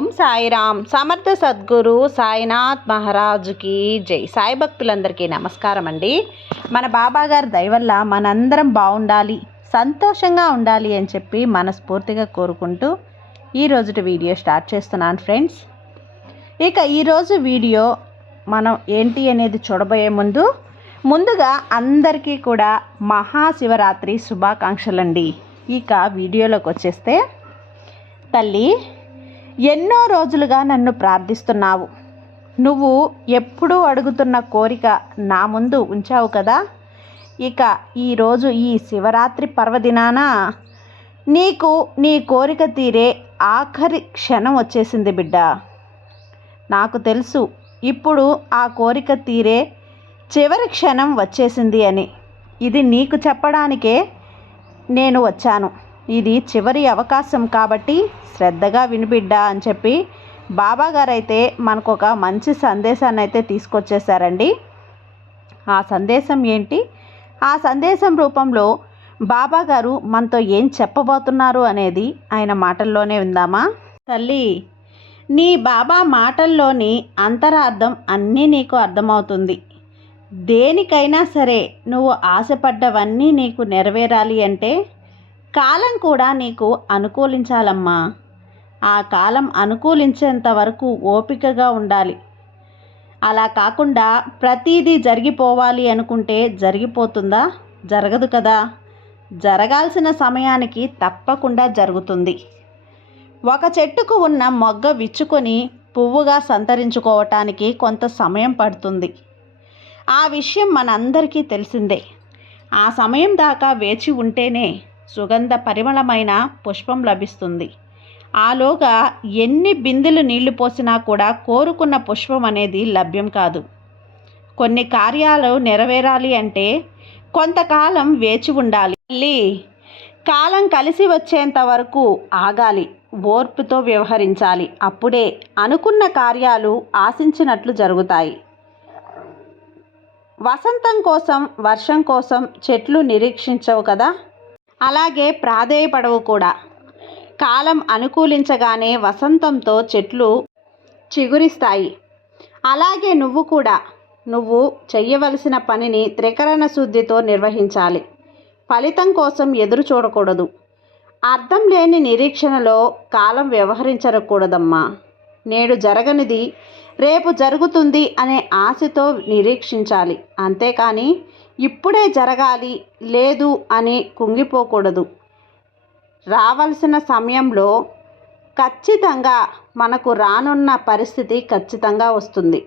ఓం సాయిరామ్. సమర్థ సద్గురు సాయినాథ్ మహారాజుకి జై. సాయి భక్తులందరికీ నమస్కారం అండి. మన బాబా గారి దయవల్ల మనందరం బాగుండాలి సంతోషంగా ఉండాలి అని చెప్పి మనస్ఫూర్తిగా కోరుకుంటూ ఈరోజు వీడియో స్టార్ట్ చేస్తున్నాను ఫ్రెండ్స్. ఇక ఈరోజు వీడియో మనం ఏంటి అనేది చూడబోయే ముందు ముందుగా అందరికీ కూడా మహాశివరాత్రి శుభాకాంక్షలండి. ఇక వీడియోలోకి వచ్చేస్తే తల్లి ఎన్నో రోజులుగా నన్ను ప్రార్థిస్తున్నావు. నువ్వు ఎప్పుడూ అడుగుతున్న కోరిక నా ముందు ఉంచావు కదా. ఇక ఈరోజు ఈ శివరాత్రి పర్వదినాన నీకు నీ కోరిక తీరే ఆఖరి క్షణం వచ్చేసింది బిడ్డ. నాకు తెలుసు ఇప్పుడు ఆ కోరిక తీరే చివరి క్షణం వచ్చేసింది అని. ఇది నీకు చెప్పడానికే నేను వచ్చాను. ఇది చివరి అవకాశం కాబట్టి శ్రద్ధగా వినిబిడ్డా అని చెప్పి బాబా అయితే మనకు ఒక మంచి సందేశాన్ని అయితే తీసుకొచ్చేసారండి ఆ సందేశం ఏంటి? ఆ సందేశం రూపంలో బాబాగారు మనతో ఏం చెప్పబోతున్నారు అనేది ఆయన మాటల్లోనే ఉందామా తల్లి నీ బాబా మాటల్లోని అంతరార్థం అన్నీ నీకు అర్థమవుతుంది. దేనికైనా సరే నువ్వు ఆశపడ్డవన్నీ నీకు నెరవేరాలి అంటే కాలం కూడా నీకు అనుకూలించాలమ్మా. ఆ కాలం అనుకూలించేంత వరకు ఓపికగా ఉండాలి. అలా కాకుండా ప్రతిదీ జరిగిపోవాలి అనుకుంటే జరిగిపోతుందా? జరగదు కదా. జరగాల్సిన సమయానికి తప్పకుండా జరుగుతుంది. ఒక చెట్టుకు ఉన్న మొగ్గ విచ్చుకొని పువ్వుగా సంతరించుకోవటానికి కొంత సమయం పడుతుంది. ఆ విషయం మనందరికీ తెలిసిందే. ఆ సమయం దాకా వేచి ఉంటేనే సుగంధ పరిమళమైన పుష్పం లభిస్తుంది. ఆలోగా ఎన్ని బిందెలు నీళ్ళు పోసినా కూడా కోరుకున్న పుష్పం అనేది లభ్యం కాదు. కొన్ని కార్యాలు నెరవేరాలి అంటే కొంతకాలం వేచి ఉండాలి. మళ్ళీ కాలం కలిసి వచ్చేంత వరకు ఆగాలి ఓర్పుతో వ్యవహరించాలి. అప్పుడే అనుకున్న కార్యాలు ఆశించినట్లు జరుగుతాయి. వసంతం కోసం వర్షం కోసం చెట్లు నిరీక్షించవు కదా? అలాగే ప్రాధేయపడవు కూడా. కాలం అనుకూలించగానే వసంతంతో చెట్లు చిగురిస్తాయి. అలాగే నువ్వు కూడా. నువ్వు చెయ్యవలసిన పనిని త్రికరణ శుద్ధితో నిర్వహించాలి. ఫలితం కోసం ఎదురు చూడకూడదు. అర్థం లేని నిరీక్షణలో కాలం వ్యవహరించకూడదమ్మా నేడు జరగనిది రేపు జరుగుతుంది అనే ఆశతో నిరీక్షించాలి. అంతేకాని ఇప్పుడే జరగాలి లేదు అని కుంగిపోకూడదు. రావాల్సిన సమయంలో ఖచ్చితంగా మనకు రానున్న పరిస్థితి ఖచ్చితంగా వస్తుంది.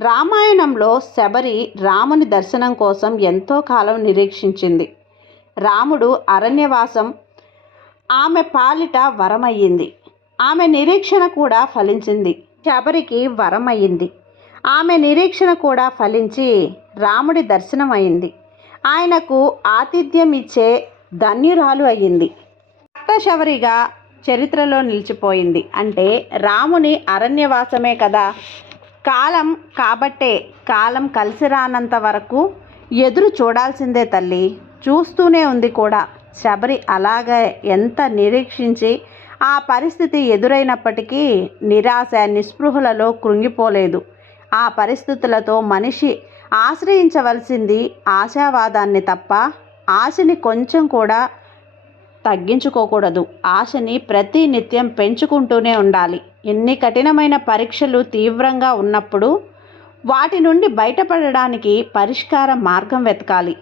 రామాయణంలో శబరి రాముని దర్శనం కోసం ఎంతో కాలం నిరీక్షించింది. రాముడు అరణ్యవాసం ఆమె పాలిట వరమయ్యింది. ఆమె నిరీక్షణ కూడా ఫలించింది. శబరికి వరమయ్యింది. ఆమె నిరీక్షణ కూడా ఫలించి రాముడి దర్శనం అయింది ఆయనకు ఆతిథ్యం ఇచ్చే ధన్యురాలు అయ్యింది. శబరిగా చరిత్రలో నిలిచిపోయింది. అంటే రాముని అరణ్యవాసమే కదా. కాలం కాబట్టే కాలం కలిసి రానంత వరకు ఎదురు చూడాల్సిందే తల్లి. చూస్తూనే ఉంది కూడా. శబరి అలాగే ఎంత నిరీక్షించి ఆ పరిస్థితి ఎదురైనప్పటికీ నిరాశ నిస్పృహలలో కృంగిపోలేదు. ఆ పరిస్థితులతో మనిషి ఆశ్రయించవలసింది ఆశావాదాన్ని తప్ప ఆశని కొంచెం కూడా తగ్గించుకోకూడదు. ఆశని ప్రతి నిత్యం పెంచుకుంటూనే ఉండాలి. ఎన్ని కఠినమైన పరీక్షలు తీవ్రంగా ఉన్నప్పుడు వాటి నుండి బయటపడడానికి పరిష్కార మార్గం వెతకాలి.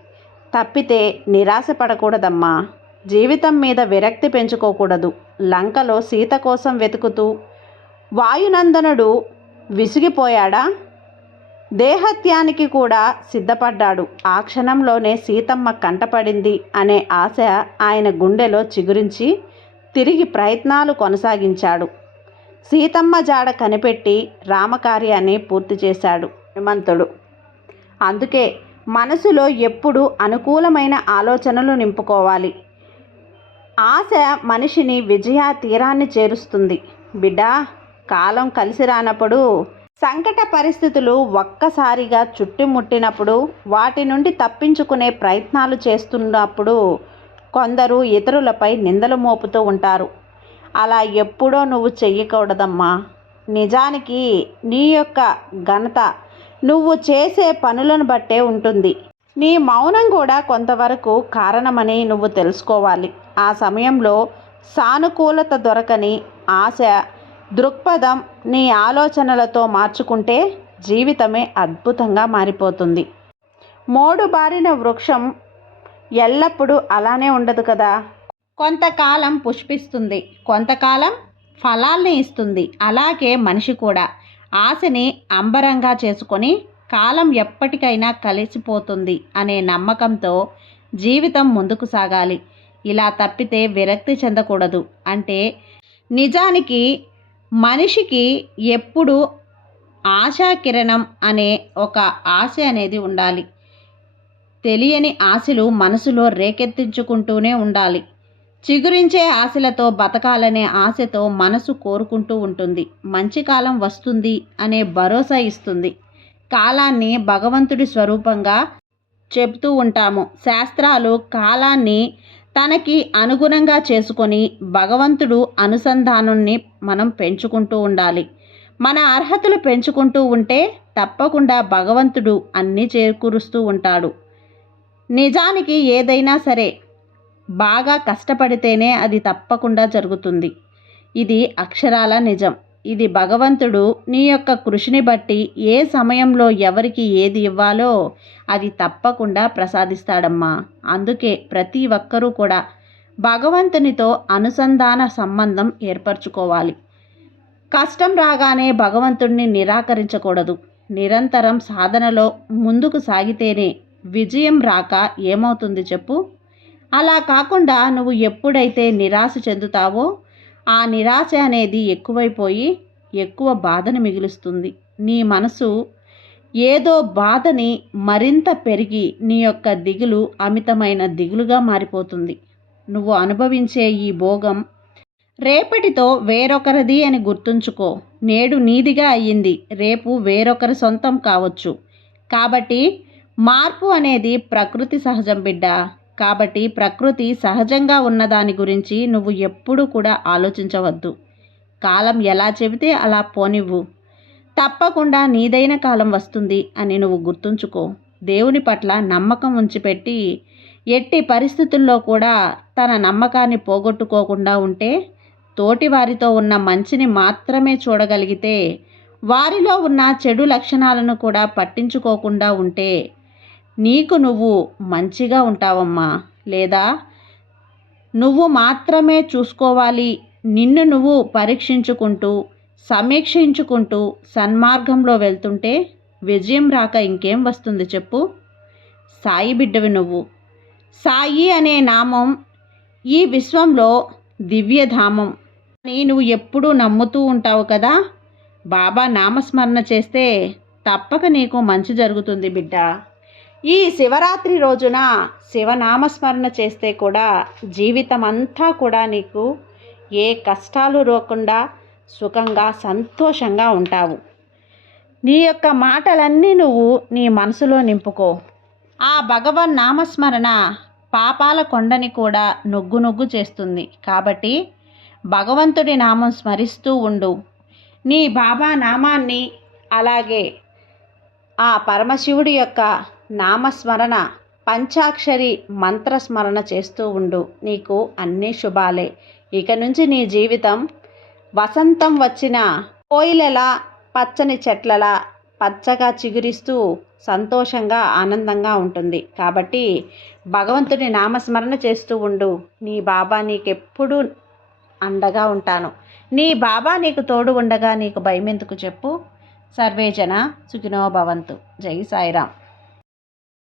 తప్పితే నిరాశ పడకూడదమ్మా. జీవితం మీద విరక్తి పెంచుకోకూడదు. లంకలో సీత కోసం వెతుకుతూ వాయునందనుడు విసిగిపోయాడా? దేహత్యానికి కూడా సిద్ధపడ్డాడు. ఆ క్షణంలోనే సీతమ్మ కంటపడింది అనే ఆశ ఆయన గుండెలో చిగురించి తిరిగి ప్రయత్నాలు కొనసాగించాడు. సీతమ్మ జాడ కనిపెట్టి రామకార్యాన్ని పూర్తి చేశాడు. హనుమంతుడు అందుకే మనసులో ఎప్పుడు అనుకూలమైన ఆలోచనలు నింపుకోవాలి. ఆశ మనిషిని విజయ తీరాన్ని చేరుస్తుంది. బిడ్డా కాలం కలిసి రానప్పుడు సంకట పరిస్థితులు ఒక్కసారిగా చుట్టుముట్టినప్పుడు వాటి నుండి తప్పించుకునే ప్రయత్నాలు చేస్తున్నప్పుడు కొందరు ఇతరులపై నిందలు మోపుతూ ఉంటారు. అలా ఎప్పుడో నువ్వు చెయ్యకూడదమ్మా. నిజానికి నీ యొక్క ఘనత నువ్వు చేసే పనులను బట్టే ఉంటుంది. నీ మౌనం కూడా కొంతవరకు కారణమని నువ్వు తెలుసుకోవాలి. ఆ సమయంలో సానుకూలత దొరకని ఆశ దృక్పథం నీ ఆలోచనలతో మార్చుకుంటే జీవితమే అద్భుతంగా మారిపోతుంది. మోడు బారిన వృక్షం ఎల్లప్పుడూ అలానే ఉండదు కదా? కొంతకాలం పుష్పిస్తుంది. కొంతకాలం ఫలాల్ని ఇస్తుంది. అలాగే మనిషి కూడా. ఆశని అంబరంగా చేసుకొని కాలం ఎప్పటికైనా కలిసిపోతుంది అనే నమ్మకంతో జీవితం ముందుకు సాగాలి. ఇలా తప్పితే విరక్తి చెందకూడదు. అంటే నిజానికి మనిషికి ఎప్పుడు ఆశాకిరణం అనే ఒక ఆశ అనేది ఉండాలి. తెలియని ఆశలు మనసులో రేకెత్తించుకుంటూనే ఉండాలి. చిగురించే ఆశలతో బతకాలనే ఆశతో మనసు కోరుకుంటూ ఉంటుంది. మంచి కాలం వస్తుంది అనే భరోసా ఇస్తుంది. కాలాన్ని భగవంతుడి స్వరూపంగా చెబుతూ ఉంటాము. శాస్త్రాలు కాలాన్ని తనకి అనుగుణంగా చేసుకొని భగవంతుడు అనుసంధానాన్ని మనం పెంచుకుంటూ ఉండాలి. మన అర్హతలు పెంచుకుంటూ ఉంటే తప్పకుండా భగవంతుడు అన్నీ చేకూరుస్తూ ఉంటాడు. నిజానికి ఏదైనా సరే బాగా కష్టపడితేనే అది తప్పకుండా జరుగుతుంది. ఇది అక్షరాల నిజం. ఇది భగవంతుడు నీ యొక్క కృషిని బట్టి ఏ సమయంలో ఎవరికి ఏది ఇవ్వాలో అది తప్పకుండా ప్రసాదిస్తాడమ్మా. అందుకే ప్రతి ఒక్కరూ కూడా భగవంతునితో అనుసంధాన సంబంధం ఏర్పరచుకోవాలి. కష్టం రాగానే భగవంతుడిని నిరాకరించకూడదు. నిరంతరం సాధనలో ముందుకు సాగితేనే విజయం రాక ఏమవుతుంది చెప్పు? అలా కాకుండా నువ్వు ఎప్పుడైతే నిరాశ చెందుతావో ఆ నిరాశ అనేది ఎక్కువైపోయి ఎక్కువ బాధను మిగులుస్తుంది. నీ మనసు ఏదో బాధని మరింత పెరిగి నీ యొక్క దిగులు అమితమైన దిగులుగా మారిపోతుంది. నువ్వు అనుభవించే ఈ భోగం రేపటితో వేరొకరిది అని గుర్తుంచుకో. నేడు నీదిగా అయ్యింది. రేపు వేరొకరి సొంతం కావచ్చు. కాబట్టి మార్పు అనేది ప్రకృతి సహజం బిడ్డ. కాబట్టి ప్రకృతి సహజంగా ఉన్నదాని గురించి నువ్వు ఎప్పుడు కూడా ఆలోచించవద్దు. కాలం ఎలా చెబితే అలా పోనివ్వు. తప్పకుండా నీదైన కాలం వస్తుంది అని నువ్వు గుర్తుంచుకో. దేవుని పట్ల నమ్మకం ఉంచిపెట్టి ఎట్టి పరిస్థితుల్లో కూడా తన నమ్మకాన్ని పోగొట్టుకోకుండా ఉంటే తోటి వారితో ఉన్న మంచిని మాత్రమే చూడగలిగితే వారిలో ఉన్న చెడు లక్షణాలను కూడా పట్టించుకోకుండా ఉంటే నీకు నువ్వు మంచిగా ఉంటావమ్మా లేదా? నువ్వు మాత్రమే చూసుకోవాలి నిన్ను నువ్వు పరీక్షించుకుంటూ సమీక్షించుకుంటూ సన్మార్గంలో వెళ్తుంటే విజయం రాక ఇంకేం వస్తుంది చెప్పు? సాయి బిడ్డవి నువ్వు. సాయి అనే నామం ఈ విశ్వంలో దివ్యధామం. అని నువ్వు ఎప్పుడూ నమ్ముతూ ఉంటావు కదా? బాబా నామస్మరణ చేస్తే తప్పక నీకు మంచి జరుగుతుంది బిడ్డ. ఈ శివరాత్రి రోజున శివనామస్మరణ చేస్తే కూడా జీవితం అంతా కూడా నీకు ఏ కష్టాలు రోకుండా సుఖంగా సంతోషంగా ఉంటావు. నీ యొక్క మాటలన్నీ నువ్వు నీ మనసులో నింపుకో. ఆ భగవన్ నామస్మరణ పాపాల కొండని కూడా నొగ్గు నొగ్గు చేస్తుంది. కాబట్టి భగవంతుడి నామం స్మరిస్తూ ఉండు. నీ బాబా నామాన్ని అలాగే ఆ పరమశివుడి యొక్క నామస్మరణ పంచాక్షరి మంత్రస్మరణ చేస్తూ ఉండు. నీకు అన్ని శుభాలే. ఇక నుంచి నీ జీవితం వసంతం వచ్చిన కోయిలలా పచ్చని చెట్లలా పచ్చగా చిగురిస్తూ సంతోషంగా ఆనందంగా ఉంటుంది. కాబట్టి భగవంతుని నామస్మరణ చేస్తూ ఉండు. నీ బాబా నీకెప్పుడు అండగా ఉంటాను. నీ బాబా నీకు తోడు ఉండగా నీకు భయమెందుకు చెప్పు? సర్వేజన సుఖినో భవంతు. జై సాయిరామ్.